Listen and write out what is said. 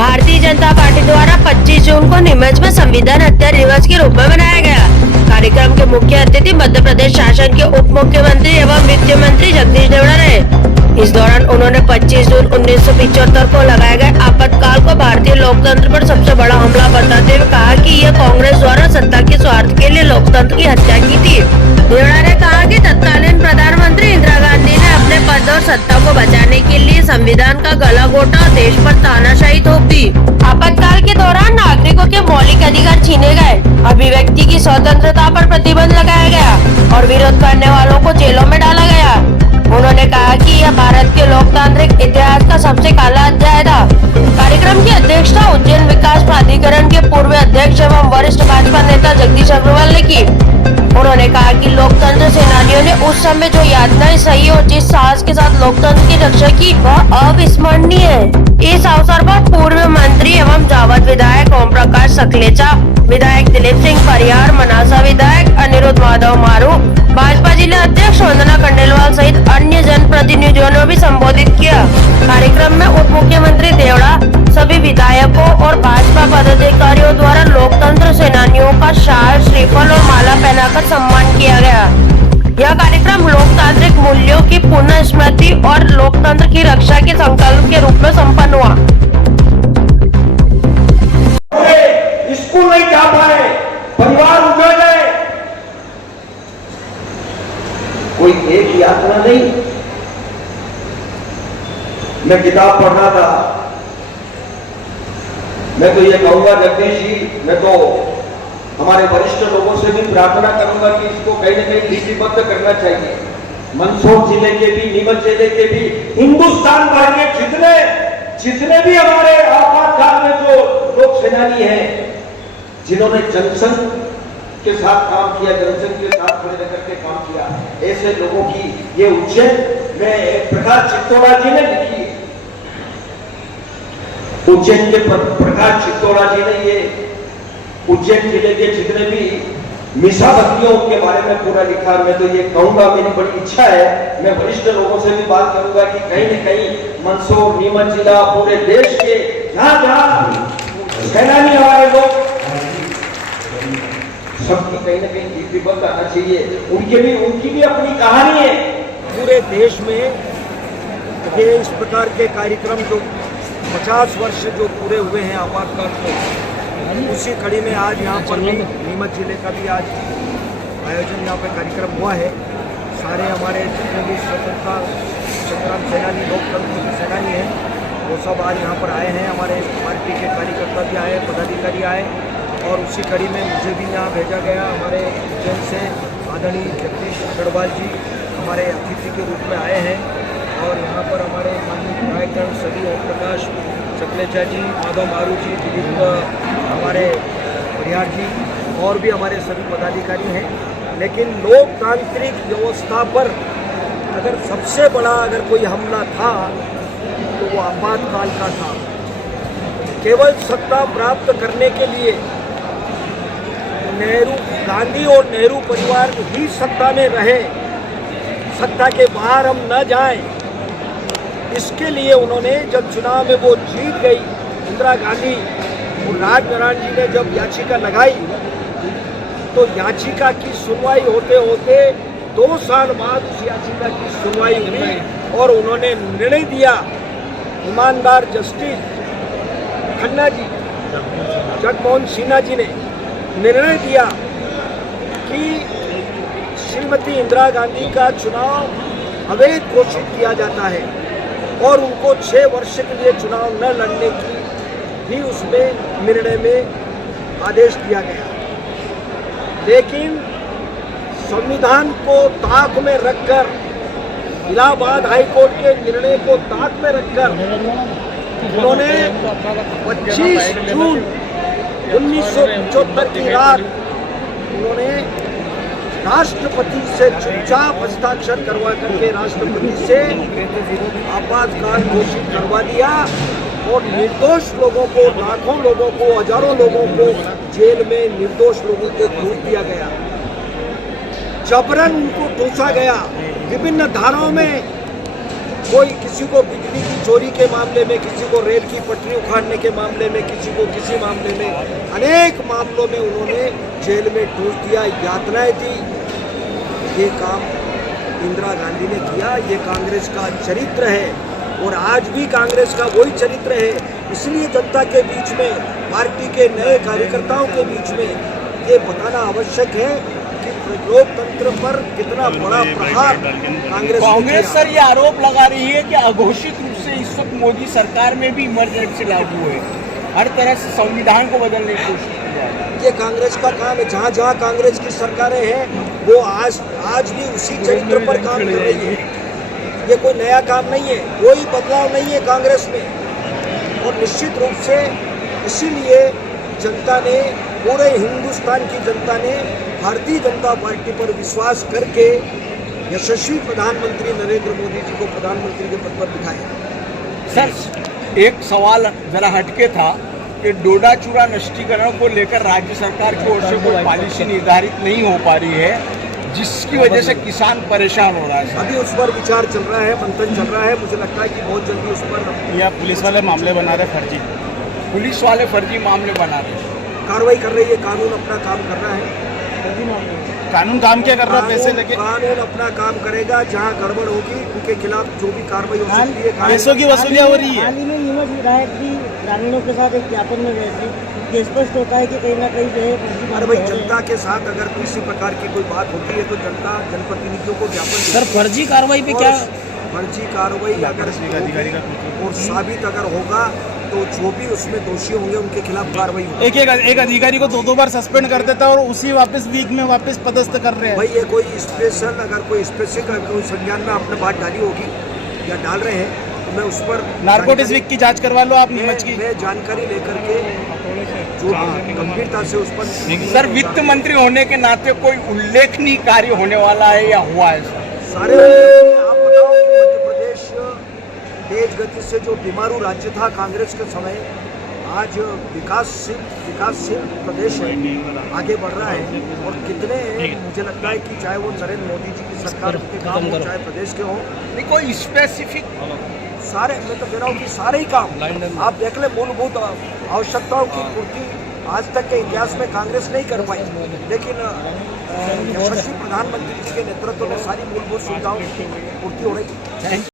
Bharatiya Janata party द्वारा 25 जून को नीमच में संविधान हत्या दिवस के रूप में मनाया गया। कार्यक्रम के मुख्य अतिथि मध्य प्रदेश शासन के उप मुख्यमंत्री एवं वित्त मंत्री जगदीश देवड़ा रहे। इस दौरान उन्होंने 25 जून 1975 को लगाए गए आपातकाल को भारतीय लोकतंत्र पर सबसे बड़ा हमला बताते हुए कहा कि यह कांग्रेस द्वारा सत्ता के स्वार्थ के लिए लोकतंत्र की हत्या की थी। देवड़ा ने कहा कि तत्कालीन प्रधानमंत्री इंदिरा गांधी ने अपने पद और सत्ता को बचाने के लिए संविधान का गला घोटा और देश पर तानाशाही थोप दी। आपातकाल के दौरान नागरिकों के मौलिक अधिकार छीने गए, अभिव्यक्ति की स्वतंत्रता पर प्रतिबंध लगाया गया और विरोध करने वालों को जेलों में डाला गया। उन्होंने कहा कि यह भारत के लोकतांत्रिक इतिहास का सबसे काला अध्याय था। कार्यक्रम की अध्यक्षता उज्जैन विकास प्राधिकरण के पूर्व अध्यक्ष एवं वरिष्ठ भाजपा नेता जगदीश अग्रवाल ने की। उन्होंने कहा कि लोकतंत्र सेनानियों ने उस समय जो यातनाएं सही और जिस साहस के साथ लोकतंत्र की रक्षा की वह अविस्मरणीय है। इस अवसर पर पूर्व मंत्री एवं जावद विधायक ओम प्रकाश सकलेचा, विधायक दिलीप सिंह परिहार, मनासा विधायक अनिरुद्ध माधव मारू, भाजपा जिला अध्यक्ष वंदना खंडेलवाल सहित अन्य जनप्रतिनिधियों ने भी संबोधित किया। कार्यक्रम में उप मुख्यमंत्री देवड़ा, सभी विधायकों और भाजपा पदाधिकारियों द्वारा लोकतंत्र सेनानियों का शाल, श्रीफल और माला पहनाकर सम्मान किया गया। यह कार्यक्रम लोकतांत्रिक मूल्यों की पुनः स्मृति और लोकतंत्र की रक्षा के संकल्प के रूप में संपन्न हुआ। स्कूल नहीं जा पाए, परिवार उजड़ गए, कोई एक यात्रा नहीं। मैं किताब पढ़ रहा था, मैं तो ये कहूंगा जगदीश जी, मैं तो हमारे वरिष्ठ लोगों से भी प्रार्थना करूंगा कि इसको कहीं न कहीं लिपिबद्ध करना चाहिए। मंदसौर जिले के भी, नीमच जिले के भी, हिंदुस्तान भर के जितने भी हमारे आपातकाल में जो लोक सेनानी हैं, जिन्होंने जनसंघ के साथ काम किया, जनसंघ के साथ खड़े रह करके काम किया, ऐसे लोगों की ये उज्जैन में प्रकाश चित्तौड़ा जी ने लिखी। उज्जैन के प्रकाश चित्तौड़ा जी ने ये उज्जैन जिले के जितने भी मिसाबंदियों के बारे में पूरा लिखा। मैं तो ये कहूंगा, मेरी बड़ी इच्छा है, मैं वरिष्ठ लोगों से भी बात करूंगा कि कहीं न कहीं मंदसौर, नीमच जिला, पूरे देश के जहां सेनानी हमारे लोग सबकी कहीं न कहीं लिपिबद्ध आना चाहिए। उनकी भी अपनी कहानी है। पूरे देश में ये इस प्रकार के कार्यक्रम जो 50 वर्ष जो पूरे हुए हैं आपातकाल को, उसी कड़ी में आज यहाँ पर भी नीमच जिले का भी आज आयोजन यहाँ पे कार्यक्रम हुआ है। सारे हमारे जितने भी स्वतंत्रता संग्राम सेनानी, लोकतंत्र के सेनानी हैं, वो सब आज यहाँ पर आए हैं। हमारे पार्टी के कार्यकर्ता भी आए, पदाधिकारी आए और उसी कड़ी में मुझे भी यहाँ भेजा गया। हमारे उज्जैन से आदरणीय जगदीश अग्रवाल जी हमारे अतिथि के रूप में आए हैं और यहाँ पर हमारे माननीय विधायकगण सभी, ओम प्रकाश सकलेचा जी, माधव मारू जी, दिलीप हमारे परिहार जी और भी हमारे सभी पदाधिकारी हैं। लेकिन लोकतांत्रिक व्यवस्था पर अगर सबसे बड़ा अगर कोई हमला था तो वो आपातकाल का था। केवल सत्ता प्राप्त करने के लिए गांधी और नेहरू परिवार ही सत्ता में रहे, सत्ता के बाहर हम न जाएं, इसके लिए उन्होंने जब चुनाव में वो जीत गई इंदिरा गांधी और राजनारायण जी ने जब याचिका लगाई तो याचिका की सुनवाई होते होते 2 साल बाद उस याचिका की सुनवाई हुई और उन्होंने निर्णय दिया, ईमानदार जस्टिस खन्ना जी, जगमोहन सिन्हा जी ने निर्णय दिया कि श्रीमती इंदिरा गांधी का चुनाव अवैध घोषित किया जाता है और उनको 6 वर्ष के लिए चुनाव न लड़ने की भी उसमें निर्णय में आदेश दिया गया। लेकिन संविधान को ताक में रखकर, इलाहाबाद हाईकोर्ट के निर्णय को ताक में रखकर उन्होंने 25 जून 1975 की रात उन्होंने राष्ट्रपति से चुपचाप हस्ताक्षर करवा करके राष्ट्रपति से आपातकाल घोषित करवा दिया और निर्दोष लोगों को, लाखों लोगों को, हजारों लोगों को जेल में, निर्दोष लोगों को ठूस दिया गया, जबरन उनको ठूसा गया। विभिन्न धाराओं में कोई किसी को बिजली की चोरी के मामले में, किसी को रेल की पटरी उखाड़ने के मामले में, किसी को किसी मामले में, अनेक मामलों में उन्होंने जेल में ठूस दिया, यातनाएं दी। ये काम इंदिरा गांधी ने किया। ये कांग्रेस का चरित्र है और आज भी कांग्रेस का वही चरित्र है। इसलिए जनता के बीच में, पार्टी के नए कार्यकर्ताओं के बीच में ये बताना आवश्यक है कि लोकतंत्र पर कितना बड़ा प्रहार कांग्रेस सर ये आरोप लगा रही है कि अघोषित रूप से इस वक्त मोदी सरकार में भी इमरजेंसी लागू है, हर तरह से संविधान को बदलने की कोशिश की जा रही है। ये कांग्रेस का काम है। जहाँ जहाँ कांग्रेस की सरकारें हैं वो आज भी उसी चरित्र पर काम कर रही है। ये कोई नया काम नहीं है, कोई बदलाव नहीं है कांग्रेस में। और निश्चित रूप से इसीलिए जनता ने, पूरे हिंदुस्तान की जनता ने भारतीय जनता पार्टी पर विश्वास करके यशस्वी प्रधानमंत्री नरेंद्र मोदी जी को प्रधानमंत्री के पद पर बिठाया। सर एक सवाल जरा हटके था कि डोडा चूरा नष्टीकरण को लेकर राज्य सरकार की ओर से कोई पॉलिसी निर्धारित नहीं हो पा रही है, जिसकी वजह से किसान परेशान हो रहा है। अभी उस पर विचार चल रहा है, मंथन चल रहा है। मुझे लगता है कि बहुत जल्दी उस पर या पुलिस वाले मामले बना रहे फर्जी, पुलिस वाले फर्जी मामले बना रहे हैं, कार्रवाई कर रही है। कानून अपना काम कर रहा है। कानून काम क्या कर रहा है? पैसे लेके कानून अपना काम करेगा। जहाँ गड़बड़ होगी उनके खिलाफ जो भी कार्रवाई हो सकती है, पैसों की वसूलियाँ हो रही है। हाल ही में नीमच विधायक भी ग्रामीणों के साथ एक ज्ञापन में गए थे। ये स्पष्ट होता है कि कहीं ना कहीं जो है, अरे भाई, जनता के साथ अगर किसी प्रकार की कोई बात होती है तो जनता जनप्रतिनिधियों को ज्ञापन सर फर्जी कार्रवाई पे क्या, फर्जी कार्रवाई अगर अधिकारी का और साबित अगर होगा तो जो भी उसमें दोषी होंगे उनके खिलाफ कार्रवाई होगी। एक अधिकारी को दो बार सस्पेंड कर देता है और उसी वापस वीक में वापस पदस्थ कर रहे हैं। भाई ये कोई स्पेशल, अगर कोई स्पेसिफिक कोई संज्ञान में आपने बात डाली होगी या डाल रहे हैं तो मैं उस पर नारकोटिक्स वीक की जांच करवा लो आप नीमच की। मैं जानकारी लेकर के जो गंभीरता से उस पर। सर वित्त मंत्री होने के नाते कोई उल्लेखनीय कार्य होने वाला है या हुआ है? सारे आप बताओ कि मध्य प्रदेश तेज गति से जो बीमारू राज्य था कांग्रेस के समय, आज विकासशील प्रदेश है, आगे बढ़ रहा है। और कितने, मुझे लगता है कि चाहे वो नरेंद्र मोदी जी की सरकार के काम हो, चाहे प्रदेश के हों, नहीं कोई स्पेसिफिक, सारे, मैं तो कह रहा हूँ कि सारे ही काम आप देख ले, मूलभूत आवश्यकताओं की पूर्ति आज तक के इतिहास में कांग्रेस नहीं कर पाई, लेकिन यशस्वी प्रधानमंत्री जी के नेतृत्व में सारी मूलभूत सुविधाओं की पूर्ति हो रही है।